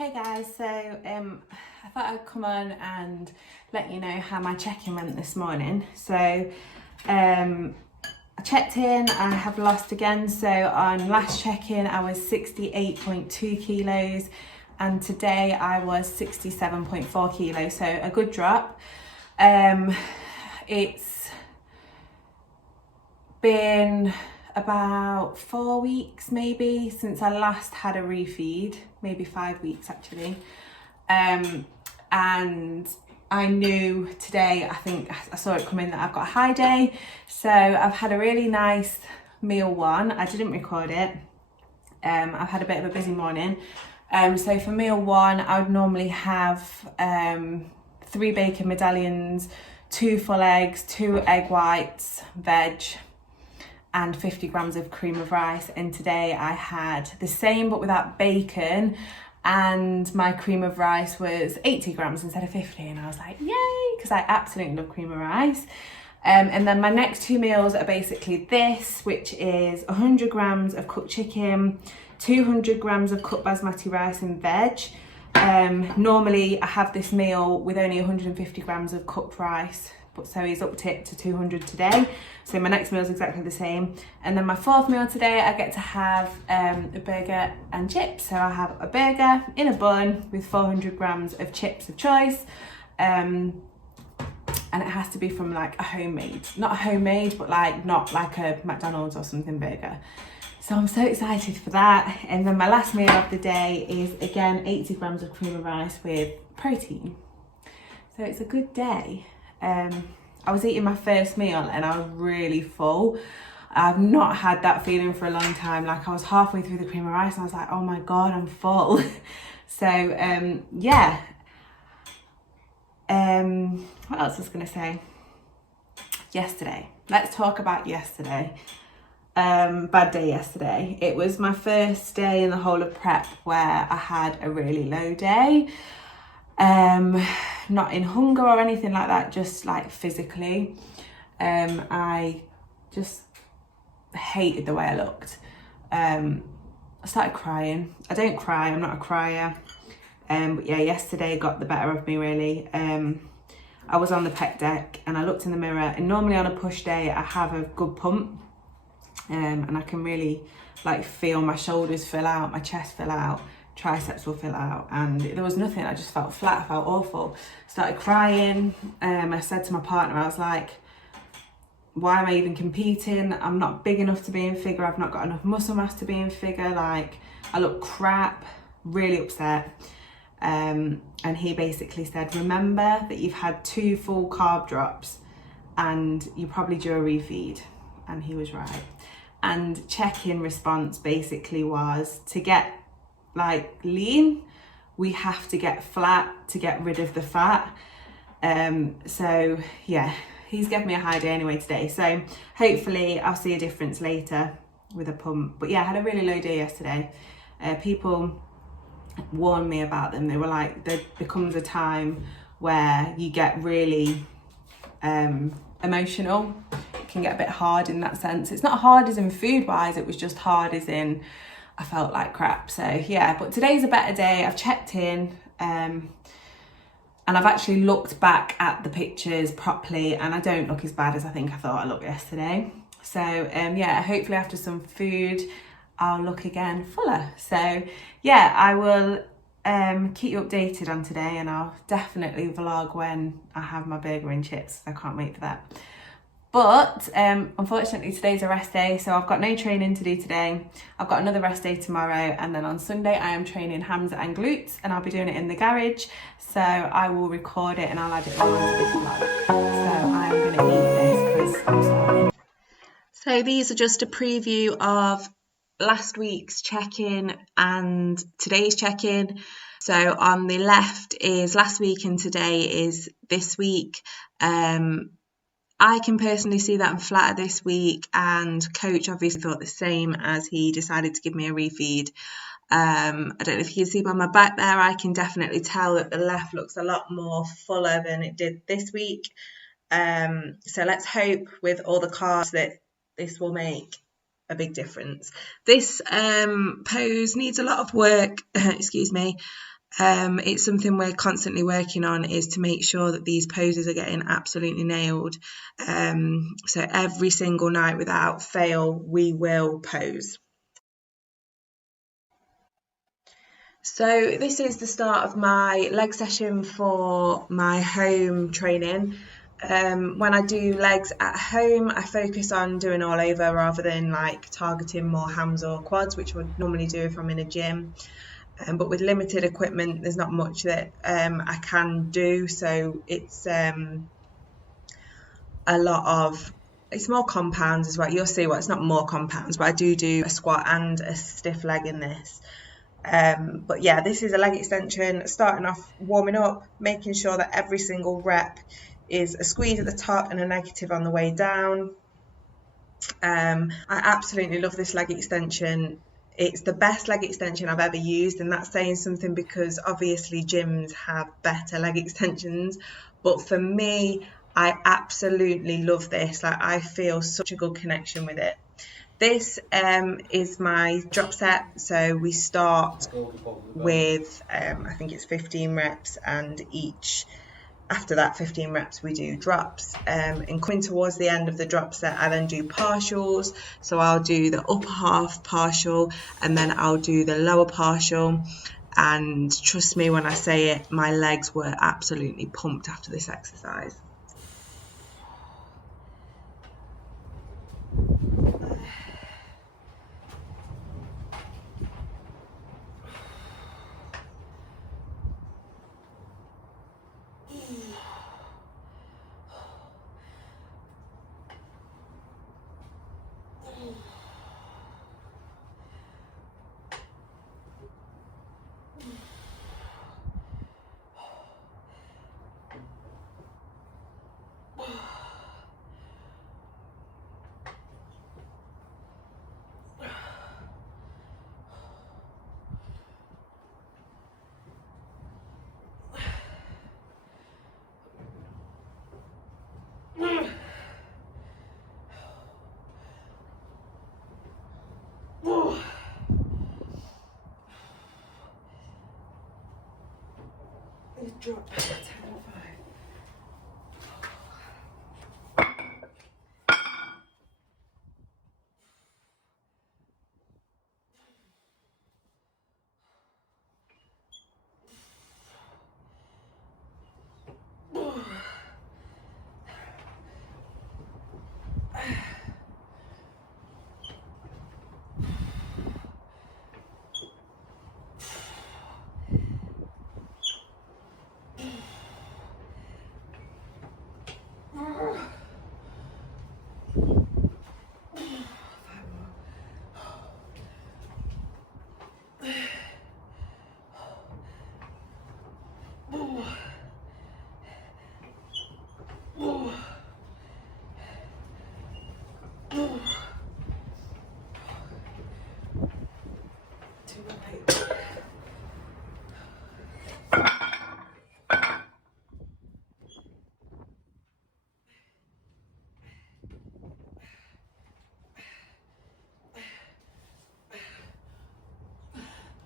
Hey guys, so I thought I'd come on and let you know how my check-in went this morning. So I checked in, I have lost again. So on last check-in I was 68.2 kilos and today I was 67.4 kilos, so a good drop. It's been about 4 weeks maybe since I last had a refeed, maybe 5 weeks actually, and I knew today, I think I saw it coming, that I've got a high day. So I've had a really nice meal one. I didn't record it. I've had a bit of a busy morning. So for meal one I would normally have 3 bacon medallions, 2 full eggs, 2 egg whites, veg, and 50 grams of cream of rice. And today I had the same but without bacon, and my cream of rice was 80 grams instead of 50, and I was like, yay, because I absolutely love cream of rice. And then my next 2 meals are basically this, which is 100 grams of cooked chicken, 200 grams of cooked basmati rice and veg. Normally I have this meal with only 150 grams of cooked rice, but so he's upped it to 200 today. So my next meal is exactly the same. And then my 4th meal today, I get to have a burger and chips. So I have a burger in a bun with 400 grams of chips of choice. And it has to be from like a homemade, not a homemade, but like not like a McDonald's or something burger. So I'm so excited for that. And then my last meal of the day is again 80 grams of cream of rice with protein. So it's a good day. I was eating my first meal and I was really full. I've not had that feeling for a long time. Like I was halfway through the cream of rice and I was like, oh my God, I'm full. So yeah. What else was I gonna say? Yesterday. Let's talk about yesterday. Bad day yesterday. It was my first day in the whole of prep where I had a really low day. Not in hunger or anything like that, just like physically. I just hated the way I looked. I started crying. I don't cry, I'm not a crier. But yeah, yesterday got the better of me really. I was on the pec deck and I looked in the mirror, and normally on a push day I have a good pump, and I can really like feel my shoulders fill out, my chest fill out, triceps will fill out, and there was nothing. I just felt flat, I felt awful. Started crying. I said to my partner, I was like, why am I even competing? I'm not big enough to be in figure, I've not got enough muscle mass to be in figure, like I look crap, really upset. And he basically said, remember that you've had 2 full carb drops and you probably due a refeed. And he was right. And check-in response basically was, to get like lean, we have to get flat to get rid of the fat. So yeah, he's given me a high day anyway today, so hopefully I'll see a difference later with a pump. But yeah, I had a really low day yesterday. People warned me about them. They were like, there becomes a time where you get really emotional. It can get a bit hard in that sense. It's not hard as in food wise, it was just hard as in I felt like crap. So yeah, but today's a better day. I've checked in, and And I've actually looked back at the pictures properly and I don't look as bad as I think I thought I looked yesterday. So yeah, hopefully after some food, I'll look again fuller. So yeah, I will keep you updated on today, and I'll definitely vlog when I have my burger and chips. I can't wait for that. But unfortunately today's a rest day, so I've got no training to do today. I've got another rest day tomorrow, and then on Sunday I am training hams and glutes, and I'll be doing it in the garage. So I will record it and I'll add it all into this vlog. So I'm going to eat this because I'm starving. So these are just a preview of last week's check-in and today's check-in. So on the left is last week and today is this week. I can personally see that I'm flatter this week, and coach obviously thought the same as he decided to give me a refeed. I don't know if you can see by my back there, I can definitely tell that the left looks a lot more fuller than it did this week. So let's hope with all the carbs that this will make a big difference. This pose needs a lot of work, excuse me. It's something we're constantly working on, is to make sure that these poses are getting absolutely nailed. So every single night without fail, we will pose. So this is the start of my leg session for my home training. When I do legs at home, I focus on doing all over rather than like targeting more hams or quads, which I would normally do if I'm in a gym. But with limited equipment, there's not much that I can do. So it's a lot of, it's more compounds as well. You'll see it's not more compounds, but I do a squat and a stiff leg in this. But yeah, this is a leg extension, starting off warming up, making sure that every single rep is a squeeze at the top and a negative on the way down. I absolutely love this leg extension. It's the best leg extension I've ever used, and that's saying something because obviously gyms have better leg extensions, but for me, I absolutely love this. Like, I feel such a good connection with it. This is my drop set. So we start with I think it's 15 reps, and after that 15 reps we do drops, and coming towards the end of the drop set I then do partials. So I'll do the upper half partial and then I'll do the lower partial, and trust me when I say it, my legs were absolutely pumped after this exercise. Drop 10 and 5.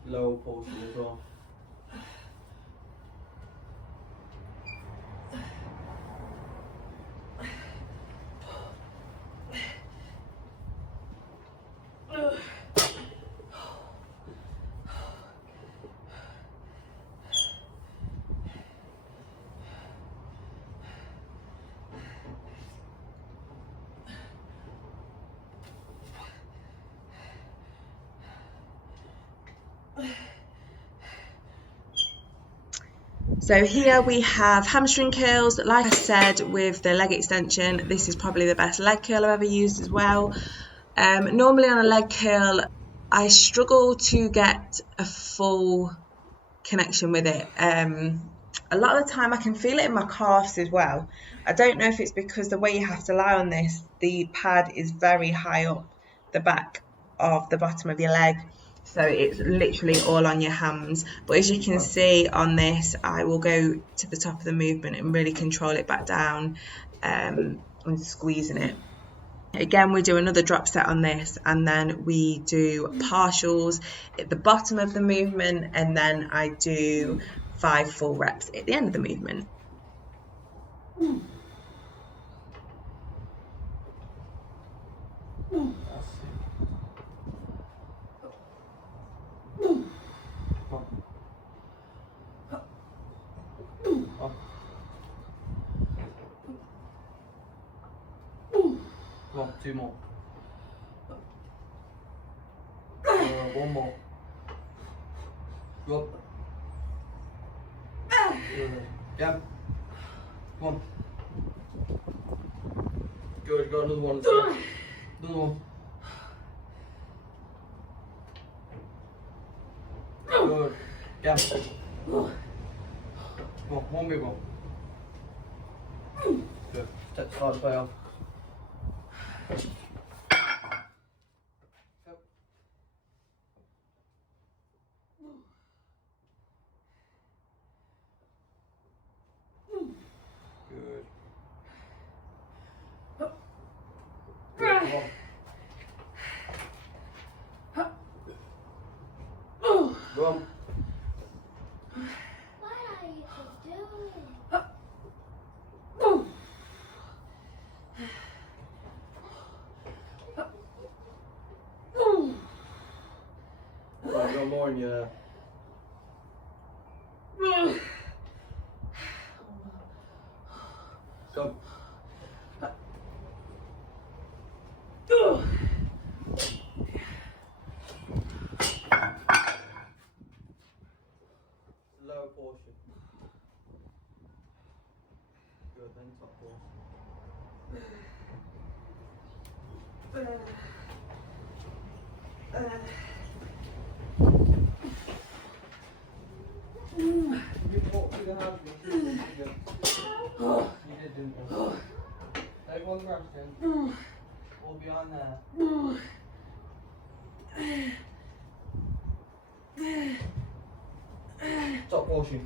Low portion as well. So here we have hamstring curls. Like I said, with the leg extension, this is probably the best leg curl I've ever used as well. Normally on a leg curl, I struggle to get a full connection with it. A lot of the time I can feel it in my calves as well. I don't know if it's because the way you have to lie on this, the pad is very high up the back of the bottom of your leg, so it's literally all on your hams. But as you can see on this, I will go to the top of the movement and really control it back down, and squeezing it. Again, we do another drop set on this, and then we do partials at the bottom of the movement, and then I do 5 full reps at the end of the movement. Come on, 2 more. One more. Go up. Yeah. Come on. Good, got another one. Another one. Good. Yeah. Come on, one big one. Good. Step to start the play off. Good. Good. Come on. Go on. What are you doing? Right, got more in you there. Go. Lower portion. Good, then top portion. You walk through the house. You did, didn't you? Take one grass in. All behind there. Top portion.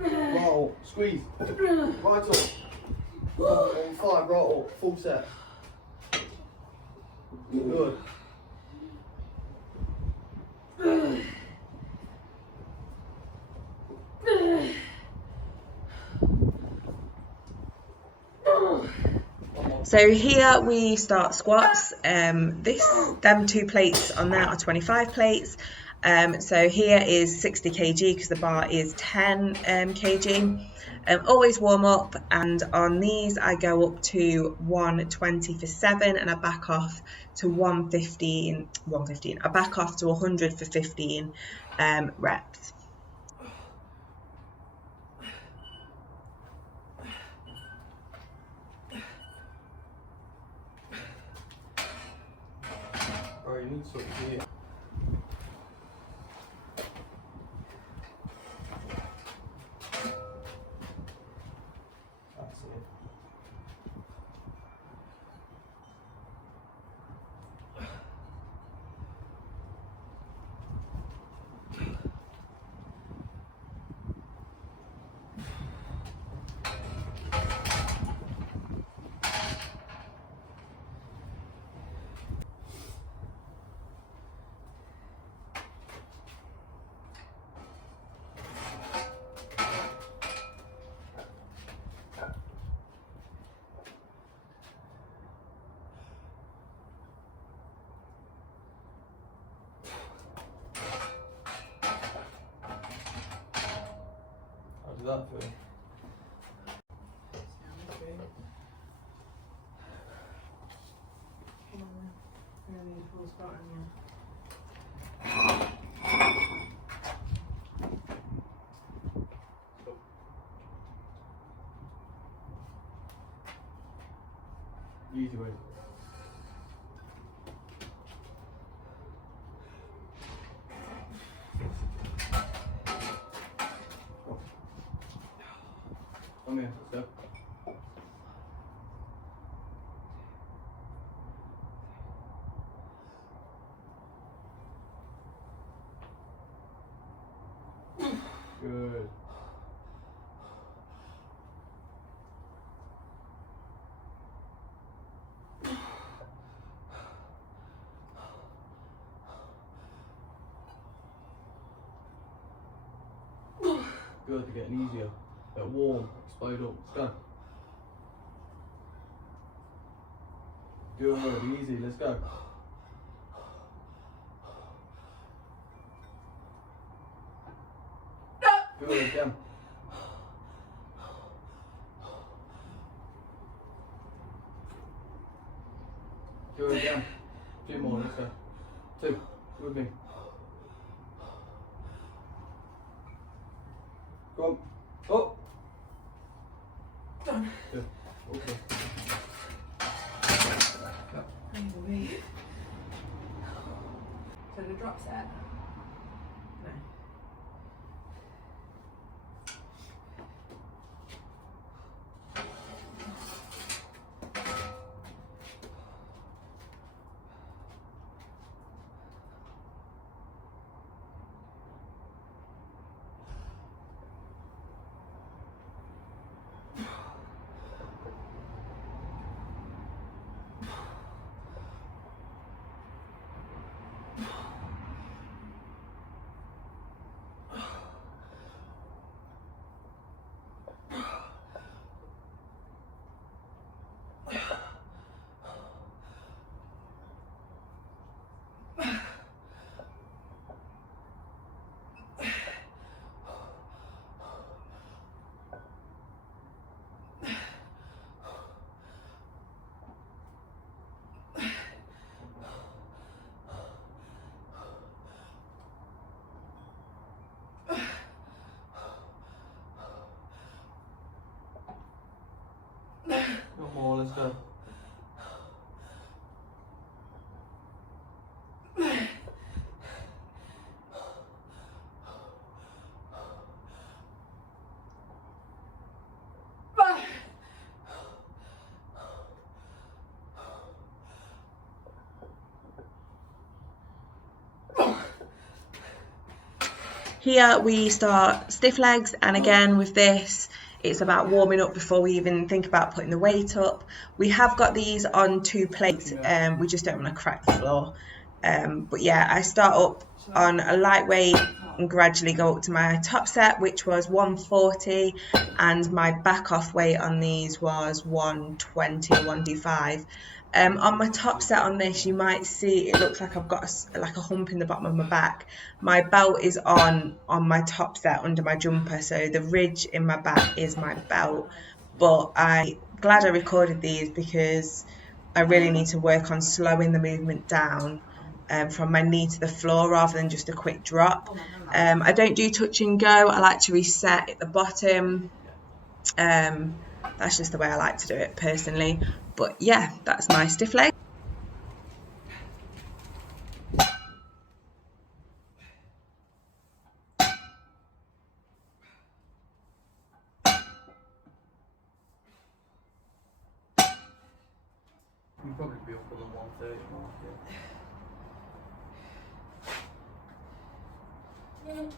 Right up. Squeeze. Right up. On 5, right up. Full set. Good. So here we start squats. Them 2 plates on there are 25 plates. So here is 60 kg because the bar is 10 kg. Always warm up, and on these I go up to 120 for 7, and I back off to 115. I back off to 100 for 15 reps. Bro, you need to sort of see it. That's it. How did that feel? Easy way. Go. Come here, step. Good. Good, they're getting easier. Get warm, explode up, let's go. Good, easy, let's go. Good, again. Good, again. 2 more, let's go. 2, with me. Go on. Up. Done. Good. Okay. So the drop set? No. No more, let's go. Here we start stiff legs, and again with this it's about warming up before we even think about putting the weight up. We have got these on 2 plates, we just don't want to crack the floor. But yeah, I start up on a lightweight and gradually go up to my top set, which was 140, and my back off weight on these was 120 or 125. On my top set on this, you might see it looks like I've got like a hump in the bottom of my back. My belt is on my top set under my jumper, so the ridge in my back is my belt. But I'm glad I recorded these because I really need to work on slowing the movement down from my knee to the floor rather than just a quick drop. I don't do touch and go. I like to reset at the bottom. That's just the way I like to do it personally. But yeah, that's my stiff leg. You'll probably be up on the 130 mark, yeah. Let's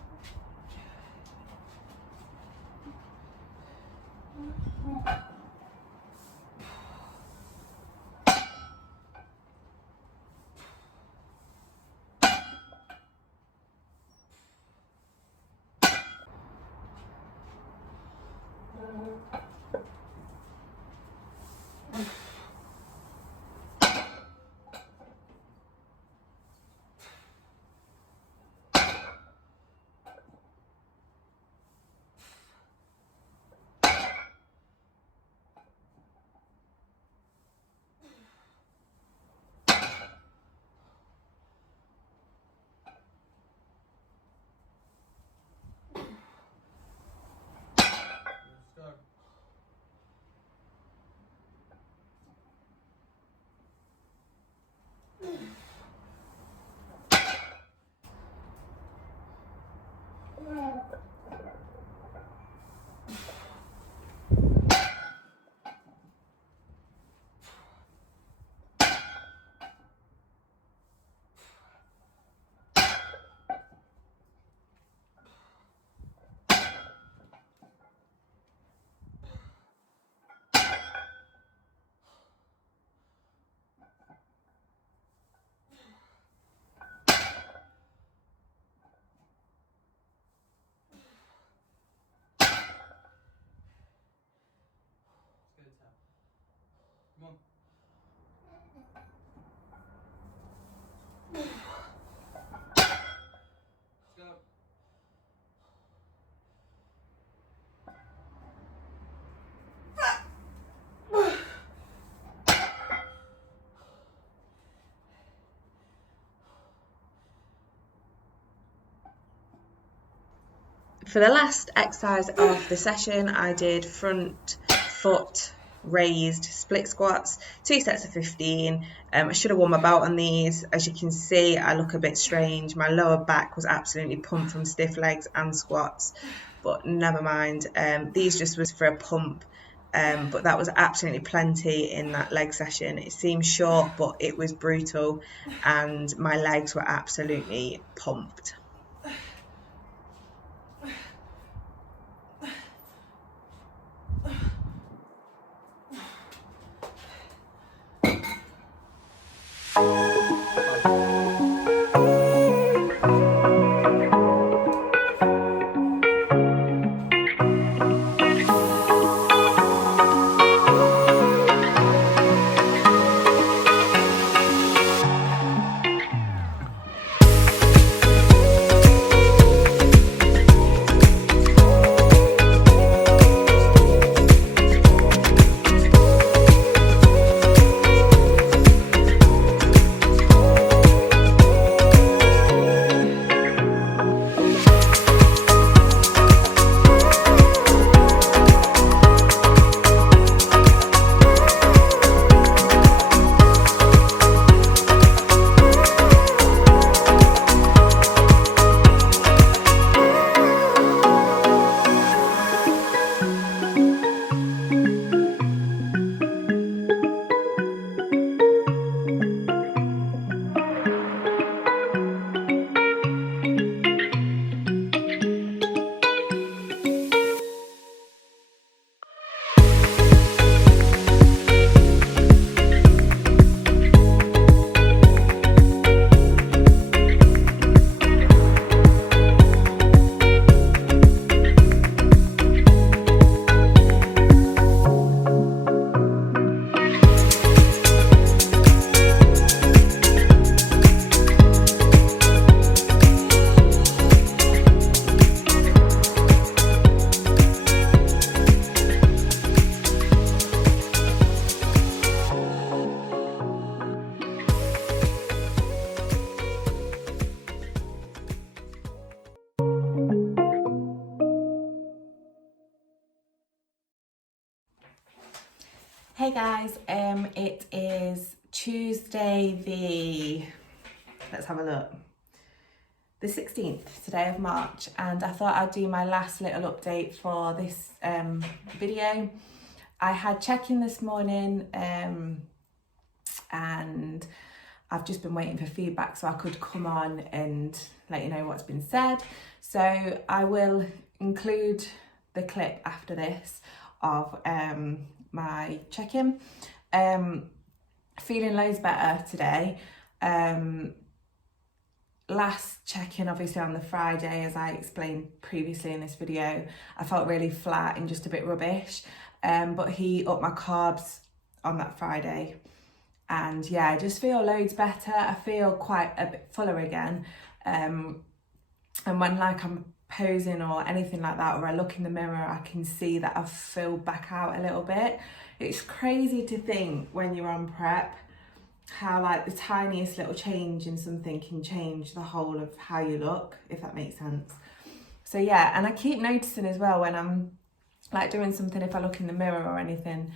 go. Come on. Let's go. For the last exercise of the session, I did front foot raised split squats, 2 sets of 15. I should have worn my belt on these. As you can see, I look a bit strange. My lower back was absolutely pumped from stiff legs and squats, but never mind. These just was for a pump, but that was absolutely plenty in that leg session. It seemed short, but it was brutal, and my legs were absolutely pumped. Hey guys, it is Tuesday let's have a look, the 16th today of March, and I thought I'd do my last little update for this video. I had check-in this morning and I've just been waiting for feedback so I could come on and let you know what's been said. So I will include the clip after this of my check-in. Feeling loads better today. Last check-in obviously on the Friday, as I explained previously in this video, I felt really flat and just a bit rubbish, but he upped my carbs on that Friday, and yeah, I just feel loads better. I feel quite a bit fuller again, and when like I'm posing or anything like that, or I look in the mirror, I can see that I've filled back out a little bit. It's crazy to think when you're on prep how like the tiniest little change in something can change the whole of how you look, if that makes sense. So yeah, and I keep noticing as well when I'm like doing something, if I look in the mirror or anything,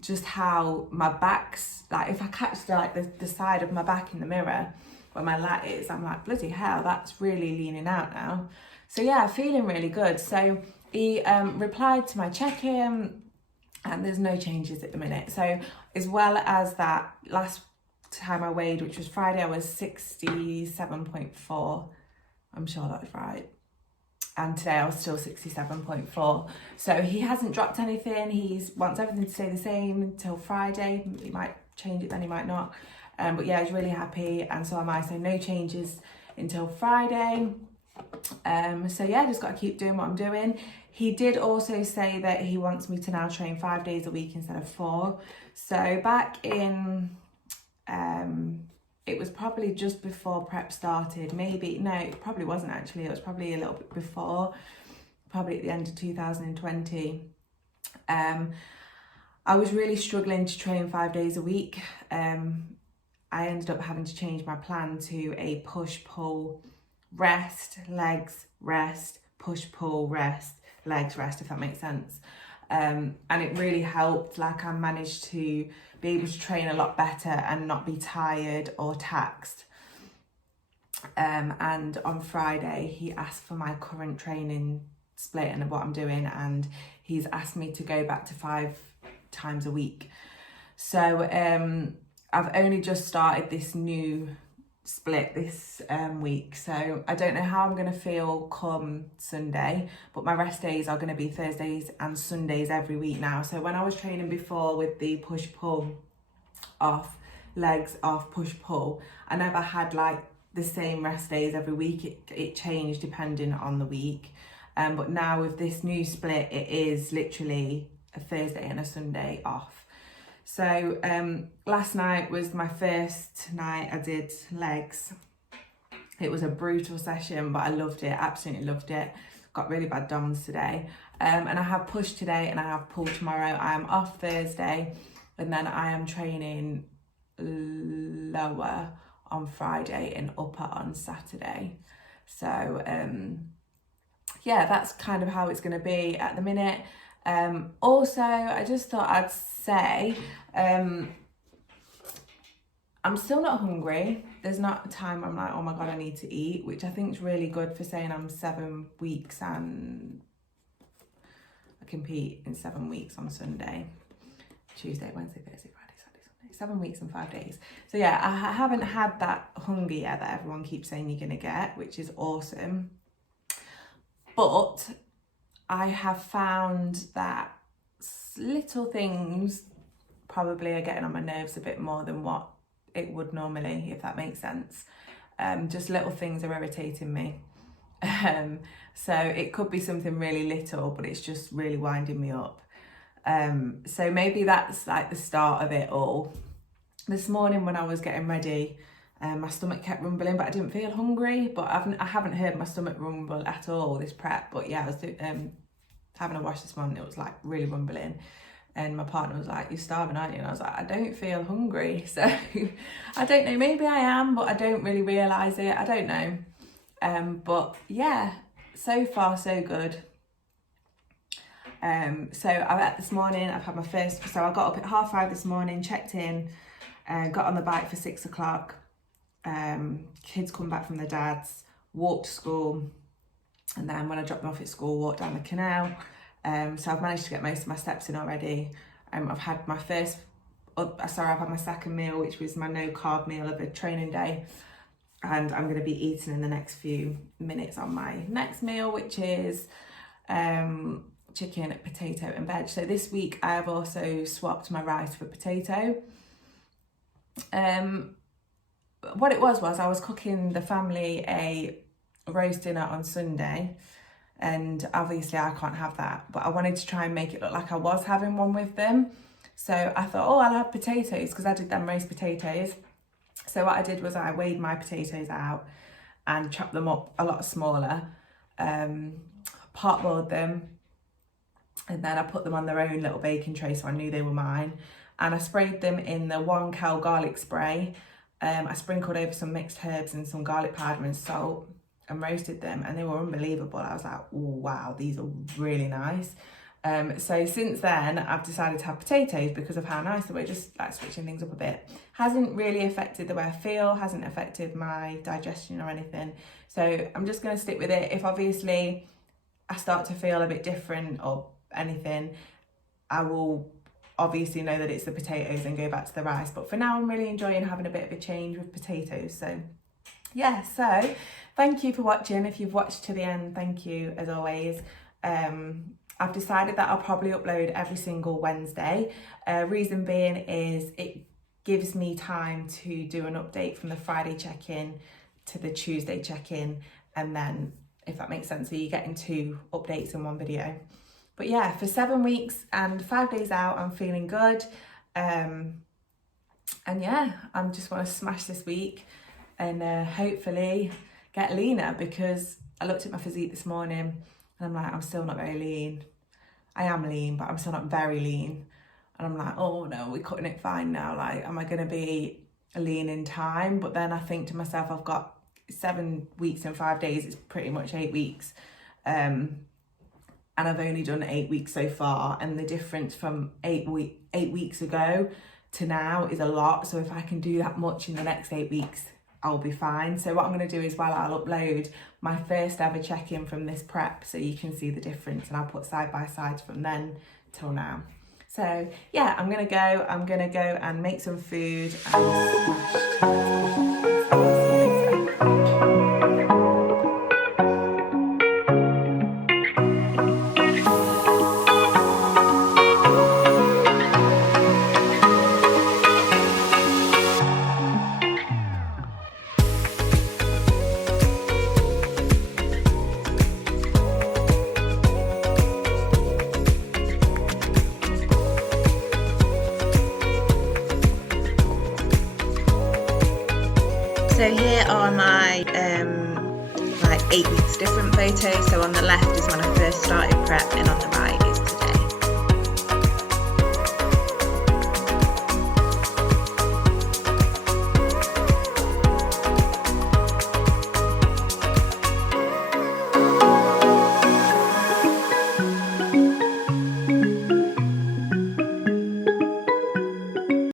just how my back's like, if I catch the side of my back in the mirror where my lat is, I'm like, bloody hell, that's really leaning out now. So yeah, feeling really good. So he replied to my check-in, and there's no changes at the minute. So as well as that, last time I weighed, which was Friday, I was 67.4. I'm sure that was right. And today I was still 67.4. So he hasn't dropped anything. He wants everything to stay the same until Friday. He might change it, then he might not. But yeah, he's really happy, and so am I. So no changes until Friday. So yeah, just got to keep doing what I'm doing. He did also say that he wants me to now train 5 days a week instead of 4. So back in, it was probably just before prep started, maybe, no, it probably wasn't actually, it was probably a little bit before, probably at the end of 2020. I was really struggling to train 5 days a week. I ended up having to change my plan to a push-pull, rest, legs, rest, push-pull, rest, legs, rest, if that makes sense. And it really helped. Like, I managed to be able to train a lot better and not be tired or taxed. And on Friday, he asked for my current training split and what I'm doing, and he's asked me to go back to 5 times a week. So I've only just started this new split this week, so I don't know how I'm going to feel come Sunday, but my rest days are going to be Thursdays and Sundays every week now. So when I was training before with the push-pull off, legs off, push-pull, I never had like the same rest days every week. It changed depending on the week, but now with this new split, it is literally a Thursday and a Sunday off. So last night was my first night I did legs. It was a brutal session, but I loved it, absolutely loved it. Got really bad DOMs today. And I have push today and I have pull tomorrow. I am off Thursday, and then I am training lower on Friday and upper on Saturday. So yeah, that's kind of how it's going to be at the minute. Also, I just thought I'd say, I'm still not hungry. There's not a time I'm like, oh my God, I need to eat, which I think is really good for saying I'm 7 weeks and I compete in 7 weeks on Sunday, Tuesday, Wednesday, Thursday, Friday, Saturday, Sunday, 7 weeks and 5 days. So yeah, I haven't had that hunger yet that everyone keeps saying you're gonna get, which is awesome. But I have found that little things probably are getting on my nerves a bit more than what it would normally, if that makes sense. Just little things are irritating me. So it could be something really little, but it's just really winding me up. So maybe that's like the start of it all. This morning when I was getting ready, my stomach kept rumbling, but I didn't feel hungry. But I haven't heard my stomach rumble at all this prep. But yeah, I was having a wash this morning, it was like really rumbling, and my partner was like, you're starving, aren't you? And I was like, I don't feel hungry. So I don't know, maybe I am, but I don't really realise it, I don't know. But yeah, so far so good. So this morning I've had my first, so I got up at 5:30 this morning, checked in, got on the bike for 6 o'clock, kids come back from their dads, walked to school, and then when I dropped them off at school, walked down the canal. So I've managed to get most of my steps in already. I've had my I've had my second meal, which was my no carb meal of a training day. And I'm going to be eating in the next few minutes on my next meal, which is chicken, potato and veg. So this week I have also swapped my rice for potato. What it was I was cooking the family a roast dinner on Sunday, and obviously I can't have that, but I wanted to try and make it look like I was having one with them. So I thought, oh, I'll have potatoes, because I did them roast potatoes. So what I did was I weighed my potatoes out and chopped them up a lot smaller, pot boiled them, and then I put them on their own little baking tray so I knew they were mine, and I sprayed them in the 1 cal garlic spray. I sprinkled over some mixed herbs and some garlic powder and salt and roasted them, and they were unbelievable. I was like, oh wow, these are really nice. So since then I've decided to have potatoes because of how nice they were, just like switching things up a bit. Hasn't really affected the way I feel, hasn't affected my digestion or anything. So I'm just going to stick with it. If obviously I start to feel a bit different or anything, I will obviously know that it's the potatoes and go back to the rice. But for now I'm really enjoying having a bit of a change with potatoes. So yeah, so thank you for watching. If you've watched to the end, thank you as always. I've decided that I'll probably upload every single Wednesday. Reason being is it gives me time to do an update from the Friday check-in to the Tuesday check-in, and then if that makes sense. So you're getting 2 updates in one video. But yeah, for 7 weeks and 5 days out, I'm feeling good. And yeah, I just want to smash this week and hopefully get leaner, because I looked at my physique this morning and I'm like, I'm still not very lean. I am lean, but I'm still not very lean. And I'm like, oh no, we're cutting it fine now. Like, am I going to be lean in time? But then I think to myself, I've got 7 weeks and 5 days. It's pretty much 8 weeks. And I've only done 8 weeks so far. And the difference from 8 weeks ago to now is a lot. So if I can do that much in the next 8 weeks, I'll be fine. So what I'm going to do is, while I'll upload my first ever check-in from this prep so you can see the difference, and I'll put side by sides from then till now. So yeah, I'm going to go and make some food and So here are my like 8 weeks different photos. So on the left is when I first started prep, and on the